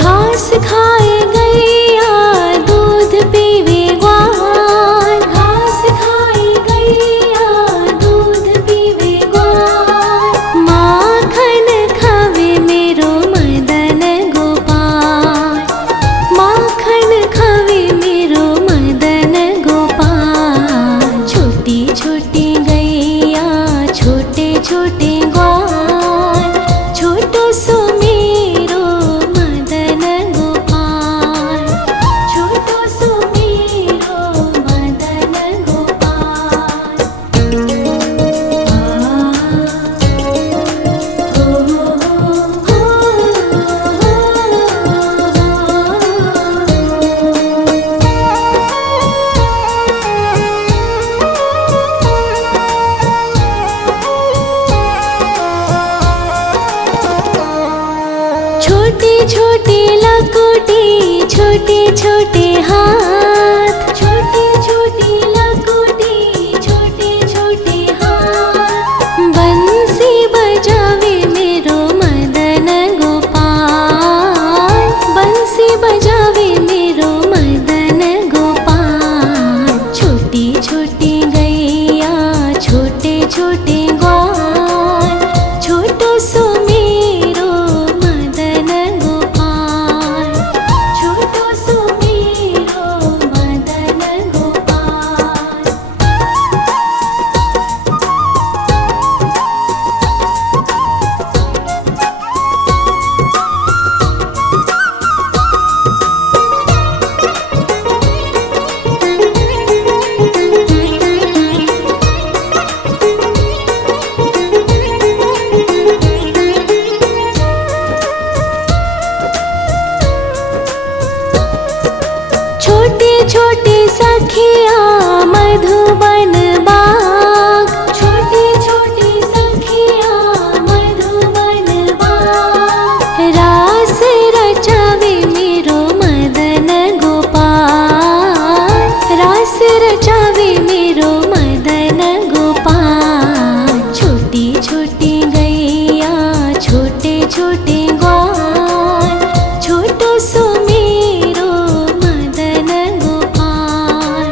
घास खाए गैया दूध पीवे ग्वाल, घास खाए गैया दूध पीवे ग्वाल। माखन खावे मेरो मदन गोपाल, माखन खावे मेरो मदन गोपाल। छोटी छोटी गैया छोटे छोटे ग्वाल, छोटो सो मेरो मदन गोपाल, छोटो सो मेरो मदन गोपाल। छोटी छोटी लकोटी छोटे छोटे हाथ, छोटी छोटी लकोटी छोटे छोटे हाथ। बंसी बजावे मेरो मदन गोपाल, बंसी बजावे मेरो मदन गोपाल। छोटी छोटी गैया छोटे छोटे ग्वाल, छोटो सो मेरो मदन गोपाल, छोटो सो मेरो मदन गोपाल। छोटे छोटे सखिया मधुबन बाग, छोटे छोटे सखिया मधुबन बाग। रास रचावे मेरो मदन गोपाल, रास रचावे मेरो मदन गोपाल। छोटी छोटी गैया छोटे छोटे ग्वाल, छोटो सो मेरो मदन गोपाल,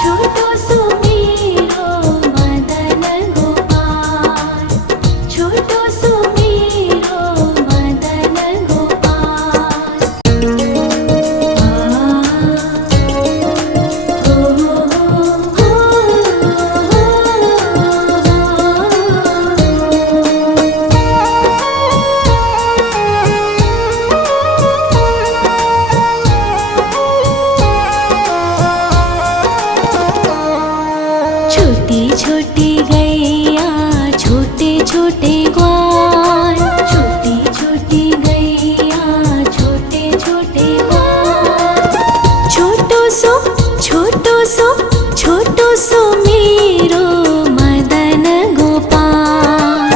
छोटो सो मेरो मदन गोपाल, छोटो सो मेरो मदन गोपाल। छोटी छोटी गैया छोटे छोटे ग्वाल, छोटी छोटी गैया छोटे छोटे ग्वाल। छोटो सो छोटो सो छोटो सो मेरो मदन गोपाल,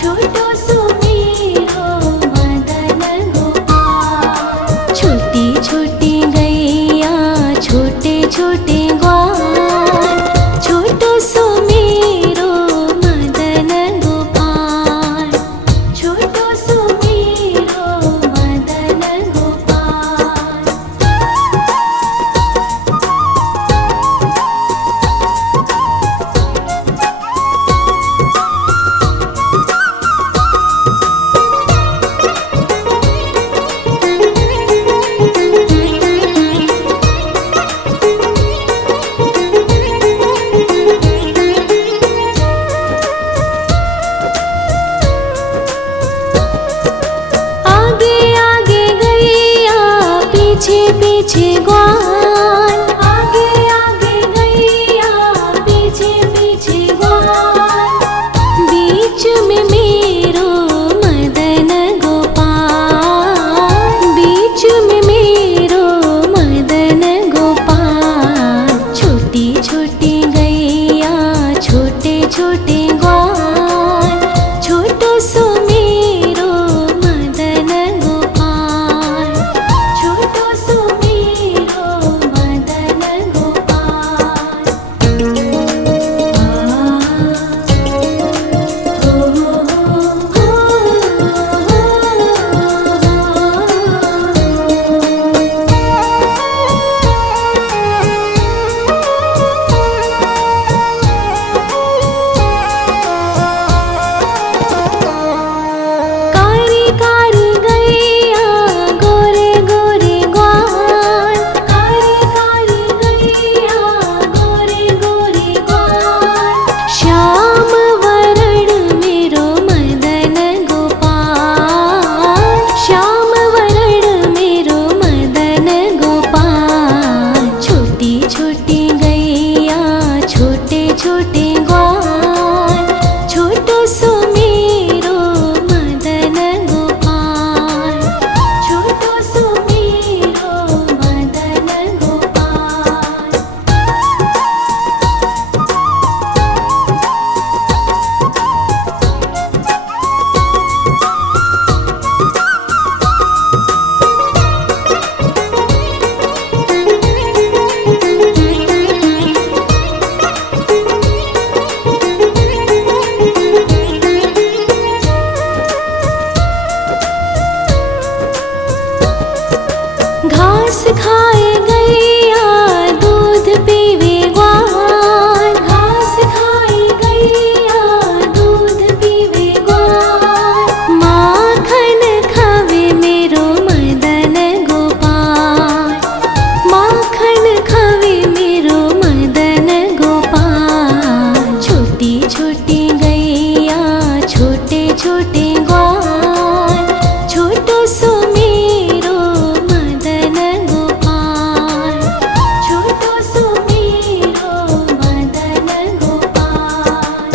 छोटो सो मेरो मदन गोपाल। छोटी छोटी गैया छोटे छोटे ग्वाल, छोटो सो मेरो मदन गोपाल, छोटो सो मेरो मदन गोपाल। आगे आगे गैया पीछे पीछे ग्वाल, आगे आगे गैया पीछे पीछे ग्वाल। बीच में मेरो मदन गोपाल, बीच में मेरो मदन गोपाल। छोटी छोटी गैया छोटे छोटे ग्वाल, छोटो सो मेरो मदन गोपाल, छोटो सो मेरो घास खाए गैया दूध पीवे ग्वाल, घास खाए गैया दूध पीवे ग्वाल, माखन खावे मेरो मदन गोपाल, माखन खावे मेरो मदन गोपाल। छोटी छोटी गैया छोटे छोटे ग्वाल, छोटो सो मेरो मदन गोपाल, छोटो सो मेरो मदन गोपाल।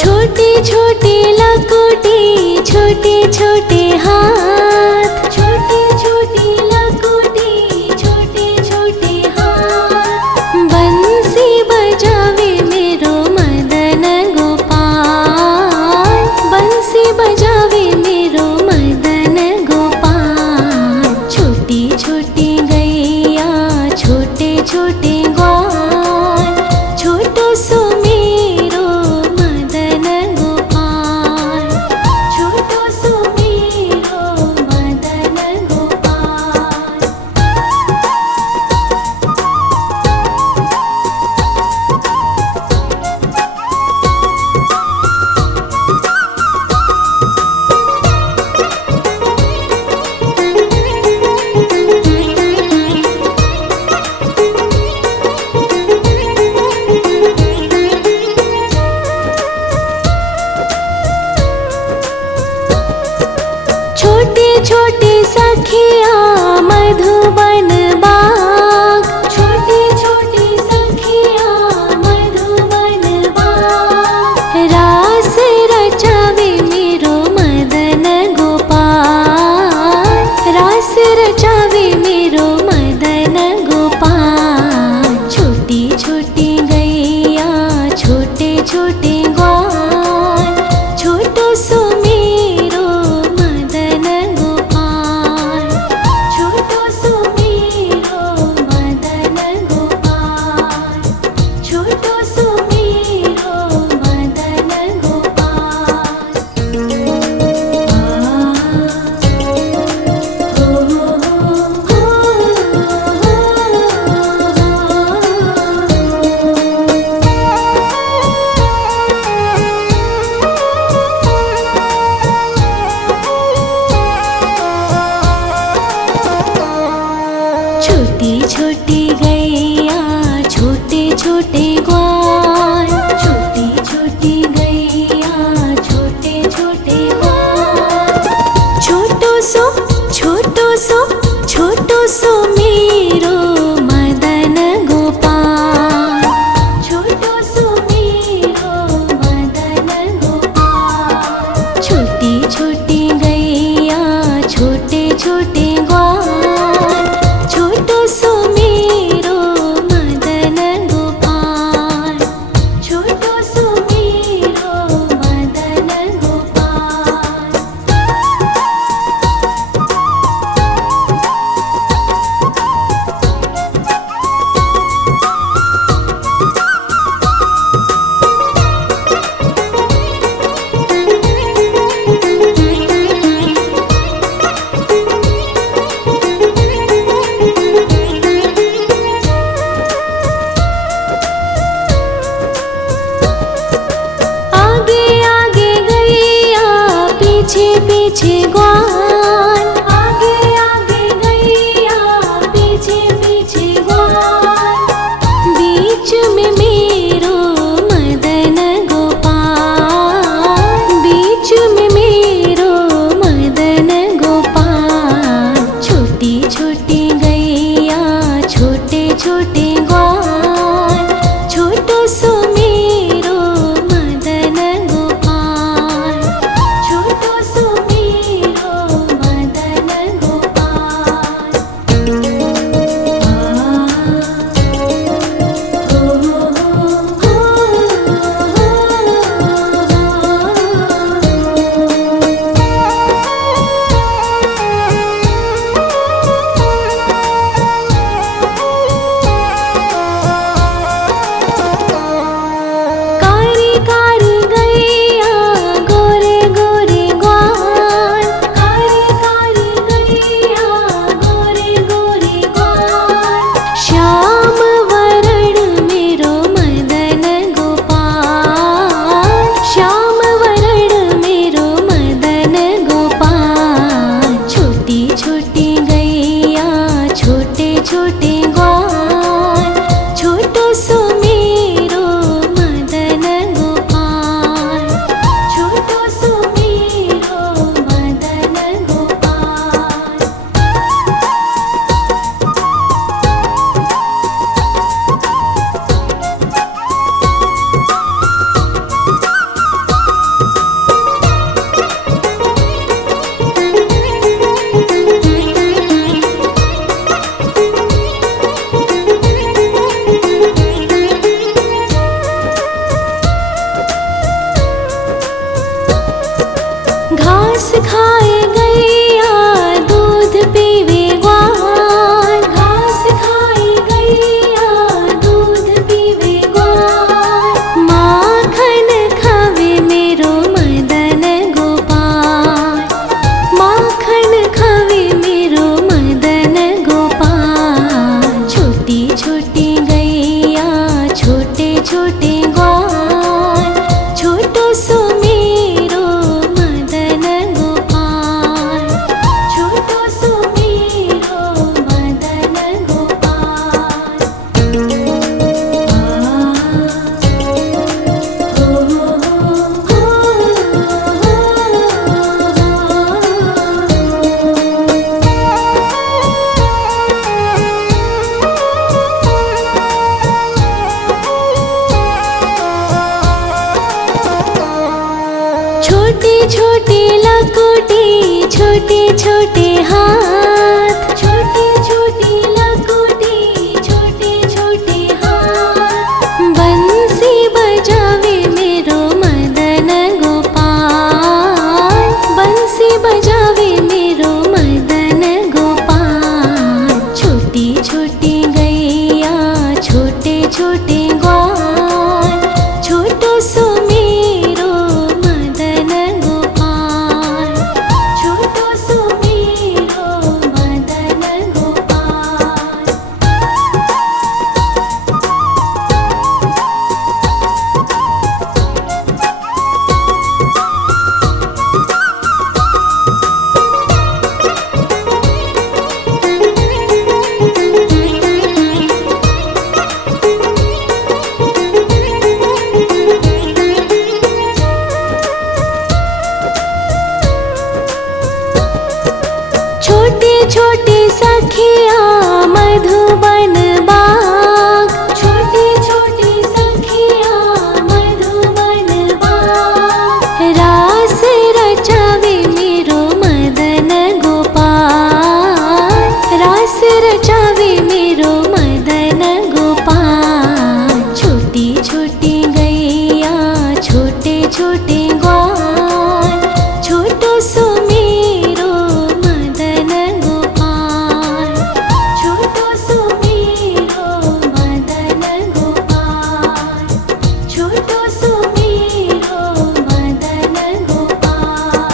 छोटे छोटे लकोटी छोटे छोटे हाथ, छोटे छोटे लकोटी छोटे छोटे हाथ, बंसी बजावे मेरो मदन गोपाल, बंसी बजावे मेरो मदन गोपाल। छोटी छोटी गैया छोटे छोटे ग्वाल, छोटो सो मेरो मदन गोपाल, छोटो सो मेरो मदन गोपाल। छोटे छोटे सखिया मधुबन बाग, छोटे छोटे सखिया मधुबन बाग, रास रचावे मेरो मदन गोपाल, रास रचावे मेरो मदन गोपाल। छोटी छोटी गैया छोटे छोटे ग्वाल, छोटो सो मेरो मदन गोपाल, छोटो सो मेरो मदन गोपाल, छोटो सो मेरो मदन गोपाल। छोटी छोटी गैया छोटे छोटे ग्वाल, छोटी छोटी गैया छोटे छोटे ग्वाल, छोटो सो छोटो सो छोटो सो मेरो मदन गोपाल, छोटो सो मेरो मदन गोपाल। छोटी छोटी गैया छोटे छोटे ग्वाल, छोटो सो मेरो मदन गोपाल, छोटो सो मेरो मदन गोपाल। आगे आगे गैया पीछे पीछे ग्वाल, आगे आगे गैया पीछे पीछे ग्वाल, बीच में मेरो मदन गोपाल, बीच में मेरो मदन गोपाल। छोटी छोटी गैया छोटे छोटे ग्वाल, छोटो सो मेरो मदन गोपाल, छोटो सो मेरो छोटे छोटे लकोटे छोटे छोटे हाथ, छोटे छोटे लकोटे छोटे छोटे हाथ। बंसी बजावे मेरो मदन गोपाल, बंसी बजावे मेरो मदन गोपाल। छोटी छोटी गैया छोटे छोटे ग्वाल, छोटो सो मेरो मदन गोपाल, छोटो सो मेरो मदन गोपाल। छोटे छोटे सखिया मधुबन बाग, छोटे छोटे सखिया मधुबन बाग। रास रचावे मेरो मदन गोपाल, रास रचावे मेरो मदन गोपाल। छोटी छोटी गैया छोटे छोटे ग्वाल, छोटो सो मेरो मदन गोपाल, छोटो सो मेरो मदन गोपाल, छोटो सो मेरो मदन गोपाल।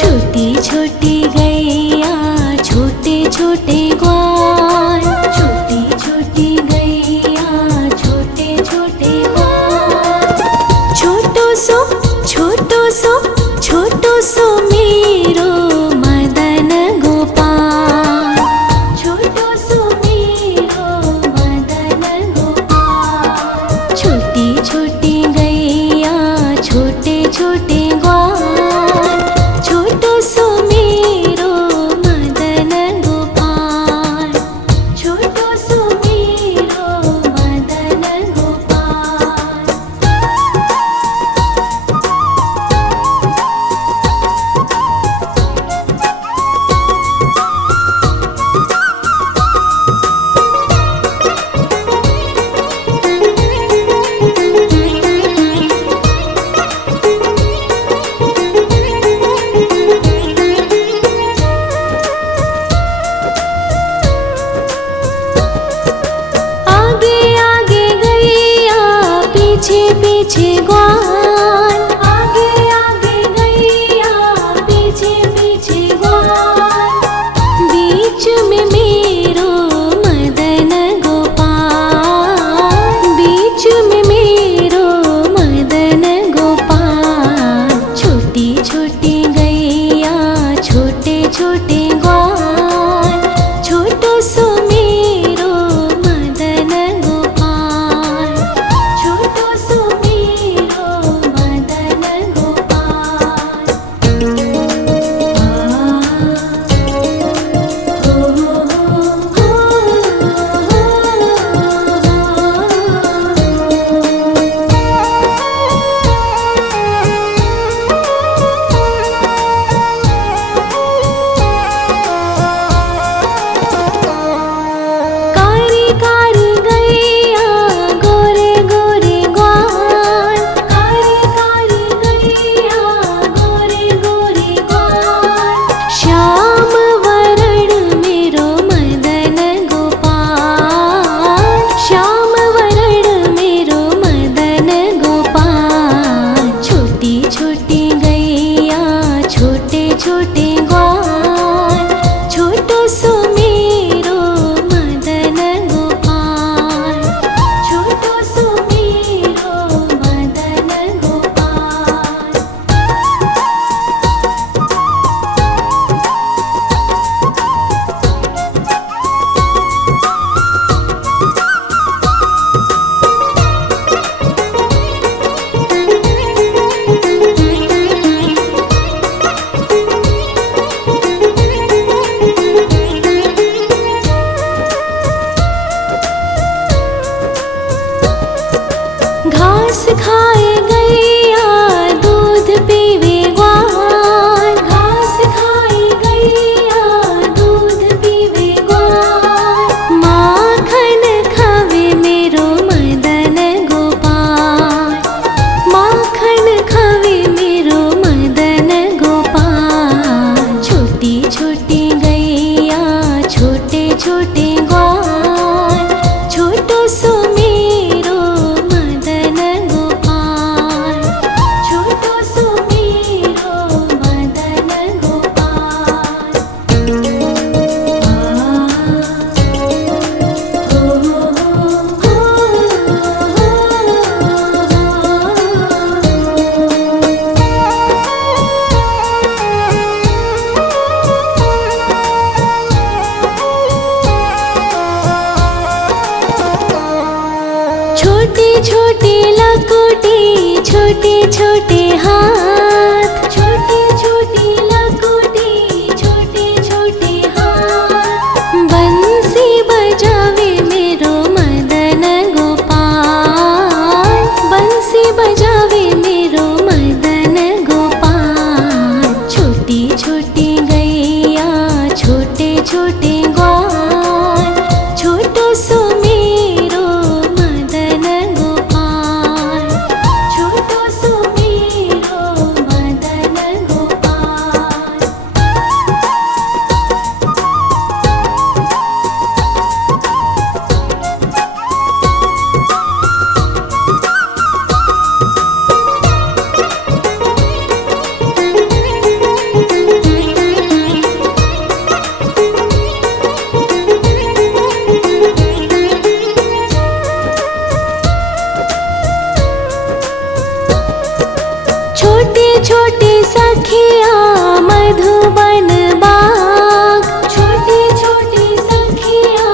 छोटी छोटी गैया छोटे छोटे ग्वाल, छोटी छोटी गैया छोटे छोटे ग्वाल। छोटो सो छोटो सो छोटो सो मेरो मदन गोपाल, छोटो सो मेरो मदन गोपाल। छोटी छोटी गैया छोटे छोटे ग्वाल, छोटो सो मेरो मदन गोपाल, छोटो सो मेरो मदन गोपाल। आगे आगे गैया पीछे पीछे ग्वाल, आगे आगे गैया पीछे पीछे ग्वाल। बीच में मेरो मदन गोपाल, बीच में मेरो मदन गोपाल। छोटी छोटी गैया छोटे छोटे ग्वाल, छोटो सो मेरो मदन गोपाल, छोटो सो मेरो छोटी लकुटी छोटे छोटे हाथ, छोटी छोटी लकुटी छोटे छोटे हाथ। बंसी बजावे मेरो मदन गोपाल, बंसी बजावे मेरो मदन गोपाल। छोटी छोटी गैया छोटे छोटे ग्वाल, छोटो सो मेरो मदन गोपाल, छोटो सो मेरो मदन गोपाल। छोटी छोटी सखिया मधुबन बाग, छोटी छोटी सखिया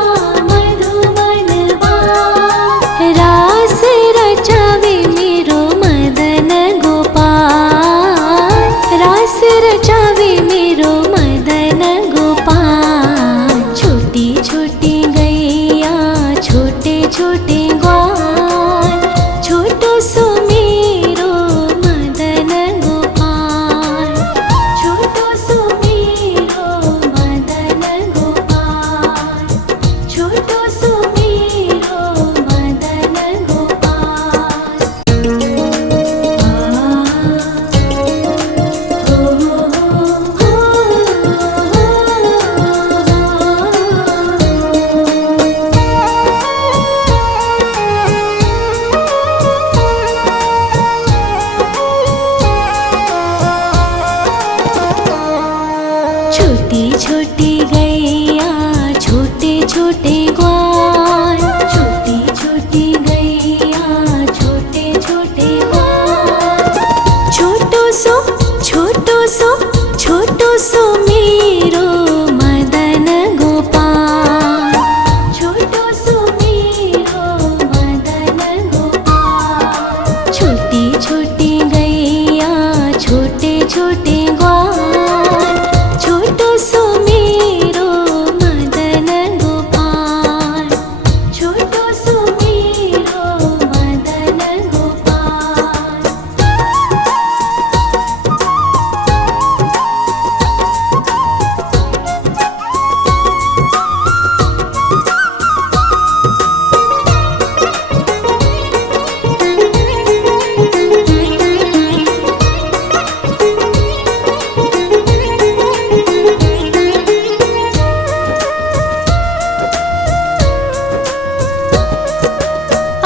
मधुबन बाग। रास रचावे मेरो मदन गोपाल, रास रचावे मेरो मदन गोपाल। छोटी छोटी गैया छोटे छोटे ग्वाल, छोटो सो मेरो मदन गोपाल, छोटो सो मेरो मदन गोपाल, छोटो सो मेरो मदन गोपाल। छोटी छोटी गैया छोटे छोटे ग्वाल, छोटी छोटी गैया छोटे छोटे ग्वाल। छोटो सो छोटो सो छोटो सो मेरो मदन गोपाल, छोटो सो मेरो मदन गोपाल। छोटी छोटी गैया छोटे छोटे ग्वाल, छोटो सो मेरो मदन गोपाल, छोटो सो मेरो मदन गोपाल।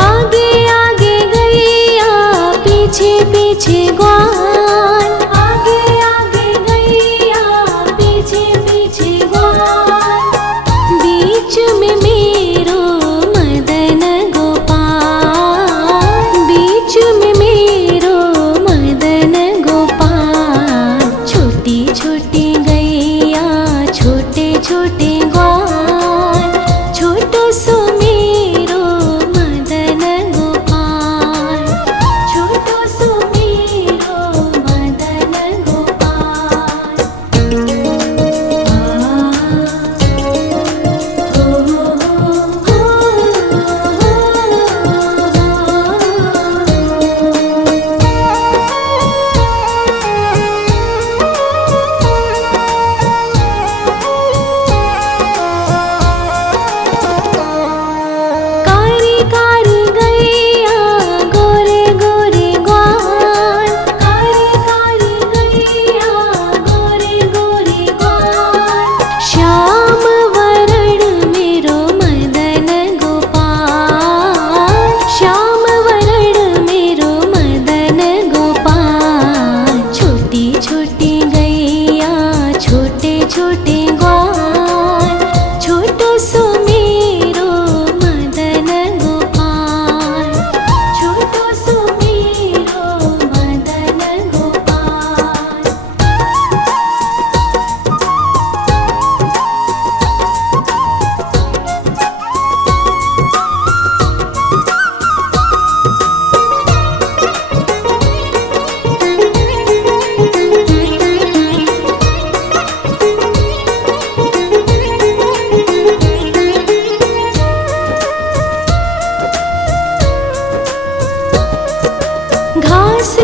आगे आगे गैया पीछे पीछे ग्वाल, आगे आगे गैया पीछे पीछे ग्वाल। बीच में मेरो मदन गोपाल, बीच में मेरो मदन गोपाल। छोटी छोटी गैया छोटे छोटे ग्वाल, छोटो सो मेरो मदन गोपाल, छोटो सो मेरो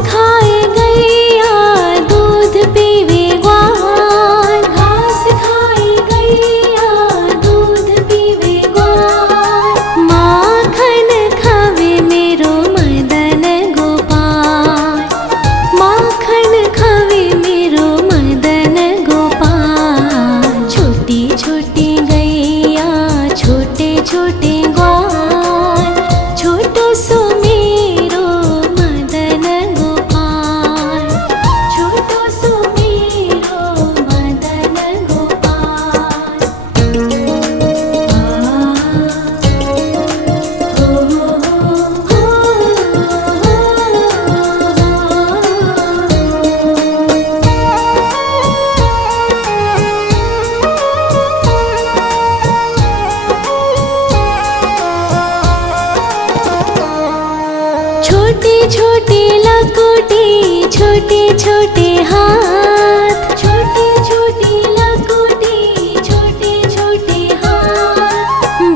खाए गैया दूध पीवे ग्वाल, घास खाए गैया दूध पीवे ग्वाल, माखन खावे मेरो मदन गोपाल, माखन खावे मेरो मदन गोपाल। छोटी छोटी गैया छोटे छोटे ग्वाल, छोटो सो मेरो मदन गोपाल, छोटो सो मेरो मदन गोपाल। छोटी छोटी लकुटी छोटे छोटे हाथ, छोटी छोटी लकुटी छोटे छोटे हाथ,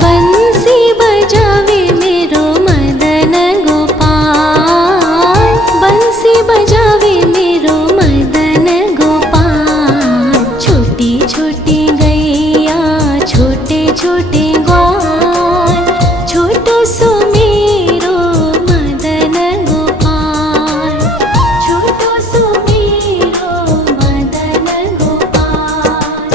बंसी बजावे मेरो मदन गोपाल, बंसी बजावे मेरो मदन गोपाल। छोटी छोटी गैया छोटे छोटे ग्वाल, छोटो सो मेरो मदन गोपाल, छोटो सो मेरो मदन गोपाल।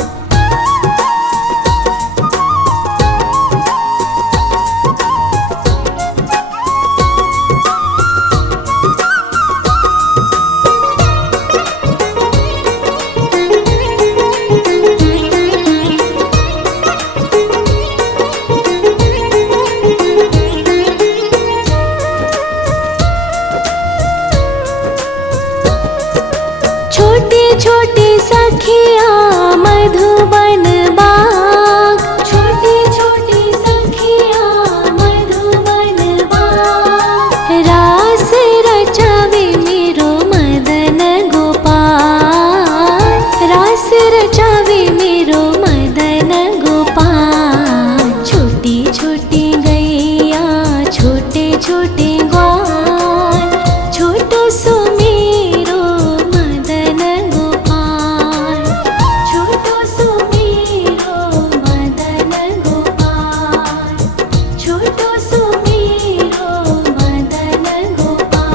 छोटे छोटे सखिया मधुबन बाग, छोटे छोटे सखिया मधुबन बाग, रास रचावे मेरो मदन गोपाल, रास रचावे मेरो मदन गोपाल। छोटी छोटी गैया छोटे छोटे ग्वाल, छोटो सो मेरो मदन गोपाल, छोटो सो मेरो मदन गोपाल, छोटो सो मेरो मदन गोपाल।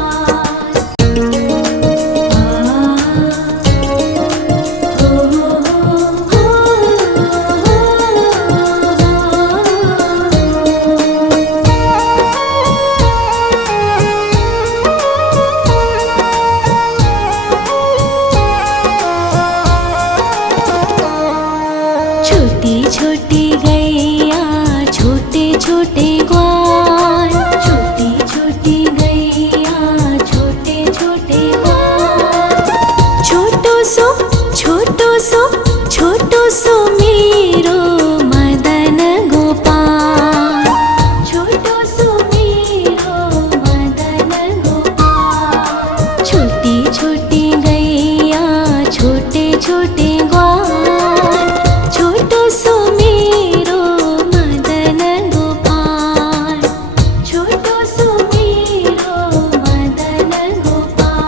छोटी छोटी गैया छोटे छोटे ग्वाल, छोटी छोटी गैया छोटे छोटे ग्वाल, छोटो सो छोटो सो मेरो मदन गोपाल, छोटो सो मेरो मदन गोपाल। छोटी छोटी गैया छोटे छोटे ग्वाल, छोटो सो मेरो मदन गोपाल, छोटो सो मेरो मदन गोपाल।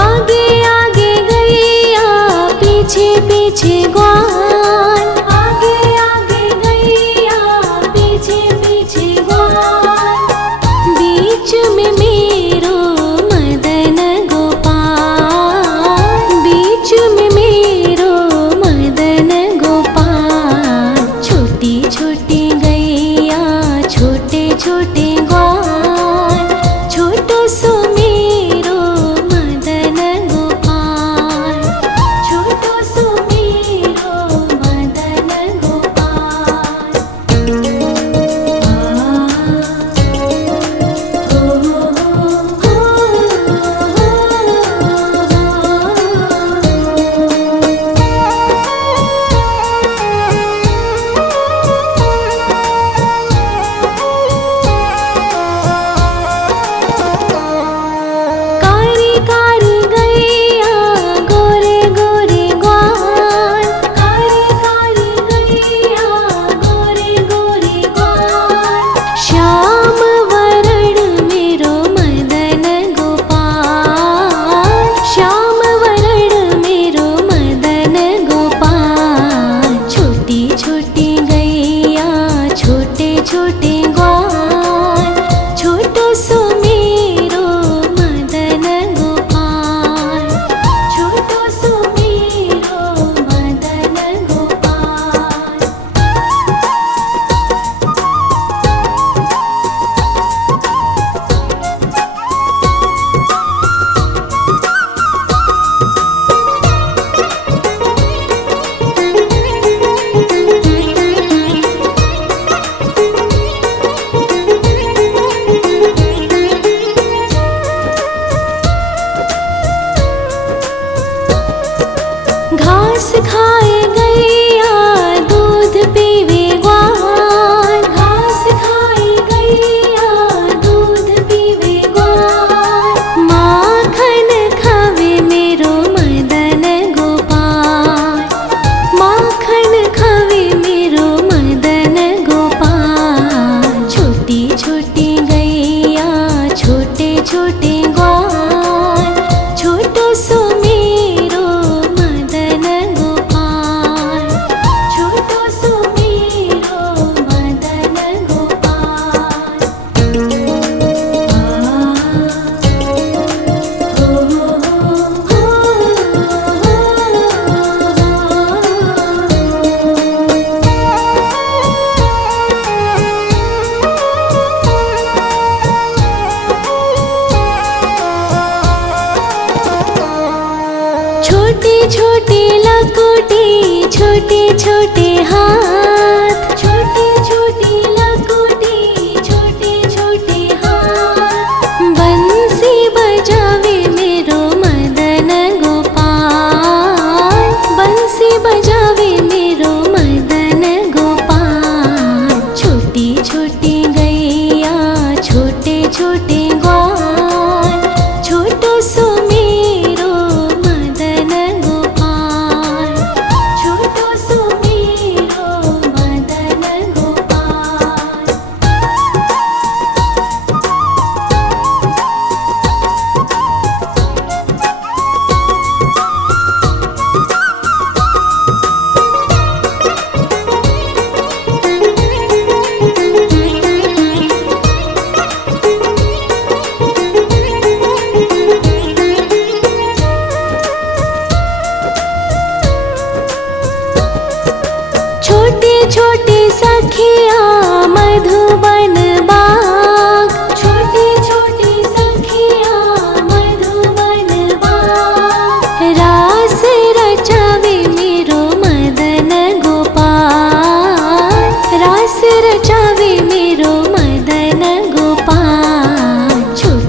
आगे आगे गैया पीछे पीछे ग्वाल, आगे आगे गैया पीछे पीछे ग्वाल, बीच में मेरो मदन गोपाल, बीच में मेरो मदन गोपाल। छोटी छोटी गैया छोटे छोटे ग्वाल, छोटो सो मेरो मदन गोपाल, छोटो सो मेरो छोटी लकोटी, छोटे छोटे हाथ, छोटी छोटी लकोटी, छोटे छोटे हाथ। बंसी बजावे मेरो मदन गोपाल, बंसी बजावे मेरो मदन गोपाल। छोटी छोटी गैया, छोटे छोटे ग्वाल, छोटो सो मेरो मदन गोपाल, छोटो सो मेरो मदन गोपाल। छोटे छोटे सखिया मधुबन बाग, छोटे छोटे सखिया मधुबन बाग। रास रचावे मेरो मदन गोपाल, रास रचावे मेरो मदन गोपाल।